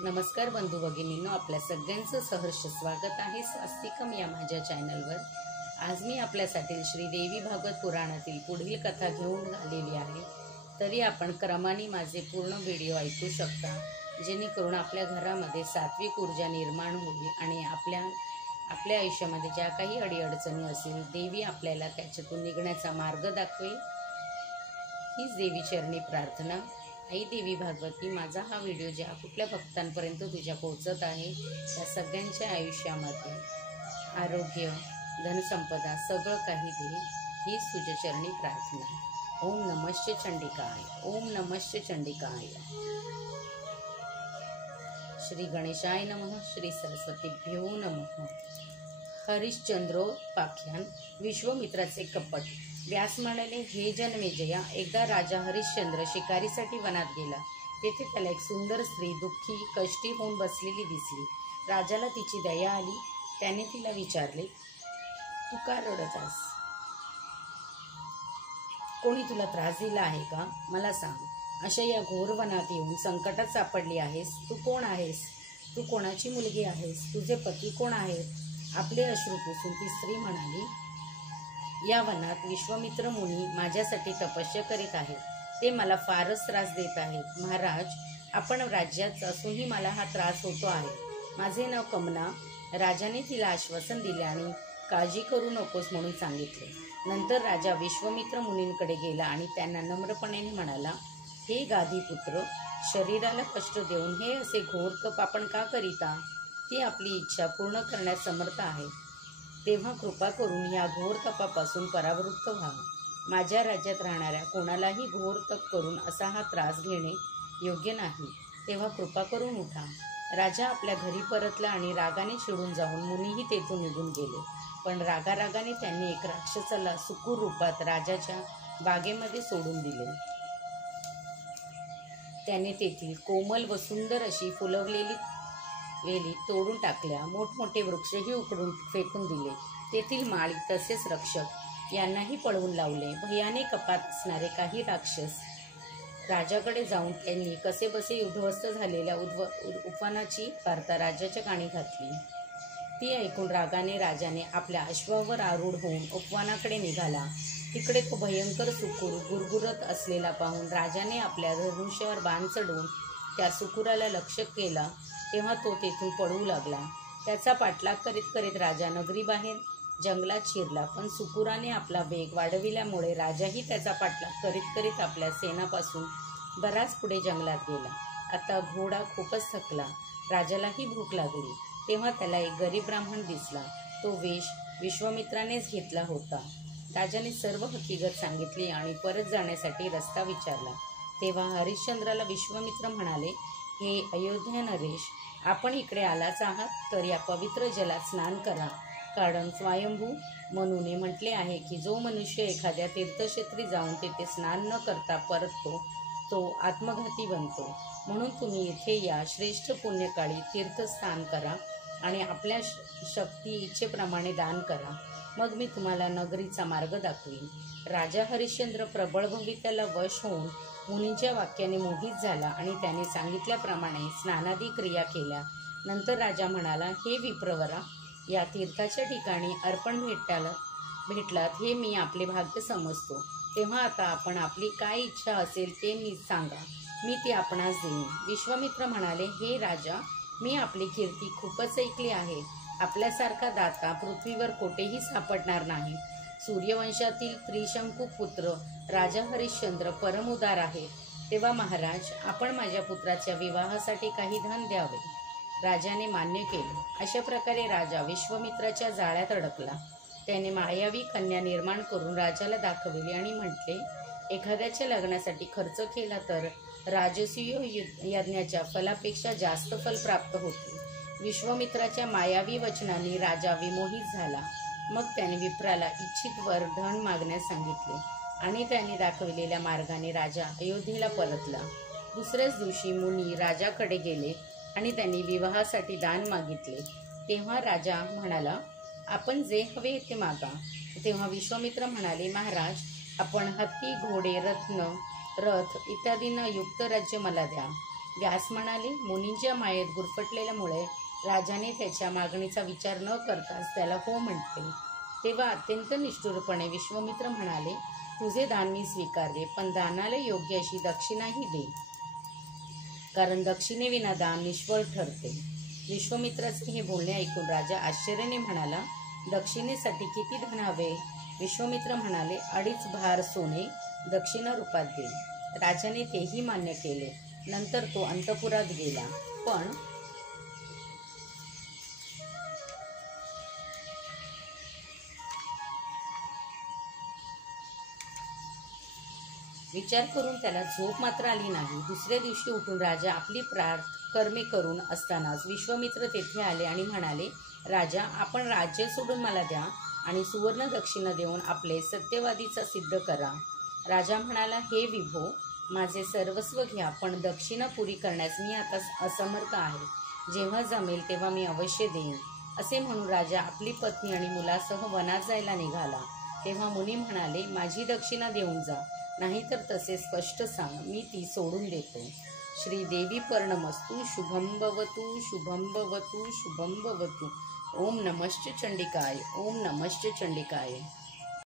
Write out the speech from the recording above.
नमस्कार बंधू भगिनींनो, आपल्या सगळ्यांचं सहर्ष स्वागत आहे स्वास्तिकम या माझ्या चॅनलवर। आज मी आपल्यासाठी श्री देवी भागवत पुराणातील पुढील कथा घेऊन आलेली आहे। तरी आपण क्रमाने माझे पूर्ण व्हिडिओ ऐकू शकता, जेणेकरून आपल्या घरामध्ये सात्विक ऊर्जा निर्माण होईल आणि आपल्या आयुष्यामध्ये ज्या काही अडीअडचणी असतील देवी आपल्याला त्याच्यातून निघण्याचा मार्ग दाखवेल, हीच देवी चरणी प्रार्थना। आई देवी भागवती, माझा हा व्हिडिओ ज्या कुठल्या भक्तांपर्यंत तुझ्या पोहोचत आहे त्या सगळ्यांच्या आयुष्यामध्ये आरोग्य, धनसंपदा सगळं काही दे, हीच तुझ्या चरणी प्रार्थना। ओम नमश्च चंडिकाय, ओम नमश्च चंडिकाय। श्री गणेशाय नमः, श्री सरस्वतीभ्यो नमः। हरिश्चंद्रोपाख्यान, विश्वामित्राचे कपट। व्यास म्हणाले, हे जनमेजया, एकदा राजा हरिश्चंद्र शिकारीसाठी वनात गेला। तेथे त्याला एक सुंदर स्त्री दुःखी कष्टी होऊन बसलेली दिसली। राजाला तिची दया आली। त्याने तिला विचारले, तू का रडतास? कोणी तुला त्रास दिला आहे का? मला सांग। अशा या घोर वनात येऊन संकटात सापडली आहेस। तू कोण आहेस? तू कोणाची मुलगी आहेस? तुझे पती कोण आहेत? आपले अश्रू पुसून ती स्त्री म्हणाली, या वनात विश्वामित्र मुनी माझ्यासाठी तपस्या करीत आहेत। ते मला फारच त्रास देत आहेत। महाराज, आपण राज्यात असूनही मला हा त्रास होतो आहे। माझे नाव कमना। राजाने तिला आश्वासन दिले आणि काळजी करू नकोस म्हणून सांगितले। नंतर राजा विश्वामित्र मुनींकडे गेला आणि त्यांना नम्रपणे म्हणाला, हे गादीपुत्र, शरीराला कष्ट देऊन हे असे घोर तप आपण का करीता? ती आपली इच्छा पूर्ण करण्यास समर्थ आहे। तेव्हा कृपा करून या घोर तपापासून परावृत्त व्हा। माझ्या राज्यात राहणाऱ्या कोणालाही घोर तप करून असा हा त्रास घेणे योग्य नाही। तेव्हा कृपा करून उठा। राजा आपल्या घरी परतला आणि रागाने चिडून जाऊन मुनीही तेथून निघून गेले। पण रागारागाने त्यांनी एक राक्षसाला सुकूर रूपात राजाच्या बागेमध्ये सोडून दिले। त्याने तेथील कोमल व सुंदर अशी फुलवलेली वेली तोडून टाकल्या। मोठमोठे वृक्षही उखडून फेकून दिले। तेथील माळी तसेच रक्षक यांनाही पळवून लावले। भयाने कपात असणारे काही राक्षस राजाकडे जाऊन त्यांनी कसेबसे उद्ध्वस्त झालेल्या उपवनाची वार्ता राजाच्या कानी घातली। ती ऐकून रागाने राजाने आपल्या अश्वावर आरूढ होऊन उपवनाकडे निघाला। तिकडे तो भयंकर सुकूर गुरगुरत असलेला पाहून राजाने आपल्या धनुष्यावर बाण चढवून त्या सुकुराला लक्ष्य केला। तेव्हा तो तेथून पळू लागला। त्याचा पाठलाग करीत करीत राजा नगरीबाहेर जंगलात शिरला। पण सुकुराने आपला वेग वाढविल्यामुळे राजाही त्याचा पाठलाग करीत करीत आपल्या सेनापासून बराच पुढे जंगलात गेला। आता घोडा खूपच थकला। राजालाही भूक लागली। तेव्हा त्याला एक गरीब ब्राह्मण दिसला। तो वेश विश्वामित्रानेच घेतला होता। राजाने सर्व हकीकत सांगितली आणि परत जाण्यासाठी रस्ता विचारला। तेव्हा हरिश्चंद्राला विश्वामित्र म्हणाले, हे अयोध्या नरेश, आपण इकडे आलाच आहात तर या पवित्र जलात स्नान करा। कारण स्वयंभू मनूने म्हटले आहे की जो मनुष्य एखाद्या तीर्थक्षेत्री जाऊन तेथे स्नान न करता परततो तो आत्मघाती बनतो। म्हणून तुम्ही इथे या श्रेष्ठ पुण्यकाळी तीर्थस्नान करा आणि आपल्या शक्ती इच्छेप्रमाणे दान करा। मग मी तुम्हाला नगरीचा मार्ग दाखवीन। राजा हरिश्चंद्र प्रबळ भवित्याला वश होऊन मुनींच्या वाक्याने मोहित झाला आणि त्याने सांगितल्याप्रमाणे स्नानादी क्रिया केल्या। नंतर राजा म्हणाला, हे विप्रवरा, या तीर्थाच्या ठिकाणी अर्पण भेटलात हे मी आपले भाग्य समजतो। तेव्हा आता आपण आपली काय इच्छा असेल ते मी सांगा, मी ती आपणास देईन। विश्वामित्र म्हणाले, हे राजा, मी आपली कीर्ती खूपच ऐकली आहे। आपल्यासारखा दाता पृथ्वीवर कोठेही सापडणार नाही। सूर्यवंशातील त्रिशंकू पुत्र राजा हरिश्चंद्र परमउदार आहे। तेव्हा महाराज, आपण माझ्या पुत्राच्या विवाहासाठी काही धन द्यावे। राजाने मान्य केले। अशा प्रकारे राजा विश्वामित्राच्या जाळ्यात अडकला। त्याने मायावी कन्या निर्माण करून राजाला दाखविली आणि म्हटले, एखाद्याच्या लग्नासाठी खर्च केला तर राजसूय यज्ञाच्या फलापेक्षा जास्त फल प्राप्त होते। विश्वामित्राच्या मायावी वचनांनी राजा विमोहित झाला। मग त्याने विप्राला इच्छित वर धन मागण्यास सांगितले आणि त्याने दाखविलेल्या मार्गाने राजा अयोध्येला परतला। दुसऱ्याच दिवशी मुनी राजाकडे गेले आणि त्यांनी विवाहासाठी दान मागितले। तेव्हा राजा म्हणाला, आपण जे हवे ते मागा। तेव्हा विश्वामित्र म्हणाले, महाराज, आपण हत्ती, घोडे, रथ इत्यादींना युक्त राज्य मला द्या। व्यास म्हणाले, मुनींच्या मायेत गुरफटलेल्यामुळे राजाने त्याच्या मागणीचा विचार न करताच त्याला हो म्हटले. तेव्हा अत्यंत निष्ठुरपणे विश्वामित्र म्हणाले, तुझे दान मी स्वीकारले, पण दानाला योग्य अशी दक्षिणाही दे, कारण दक्षिणेविना दान निष्फळ ठरते. विश्वामित्राचे हे बोलणे ऐकून राजा आश्चर्याने म्हणाला, दक्षिणेसाठी किती धन हवे? विश्वामित्र म्हणाले, 2.5 भार सोने दक्षिणा रूपात दे. राजाने तेही मान्य केले. नंतर तो अंतपुरात गेला. पण विचार करून त्याला झोप मात्र आली नाही. दुसऱ्या दिवशी उठून राजा आपली कर्मे करून असतानाच विश्वामित्र तेथे आले आणि म्हणाले, राजा, आपण राज्य सोडून मला द्या आणि सुवर्ण दक्षिणा देऊन आपले सत्यवादीचा सिद्ध करा. राजा म्हणाला, हे विभो, माझे सर्वस्व घ्या, पण दक्षिणा पुरी करण्यास मी आता असमर्थ आहे. जेव्हा जमेल तेव्हा मी अवश्य देईन. असे म्हणून राजा आपली पत्नी आणि मुलासह वनात जायला निघाला. तेव्हा मुनी म्हणाले, माझी दक्षिणा देऊन जा, नाहीतर तसे स्पष्ट सांग, मी ती सोडून देतो. श्रीदेवी पर्णमस्तु. शुभं भवतु, शुभं भवतु, शुभं भवतु. ओम नमश्च चंडिकाय. ओम नमश्च चंडिकाय.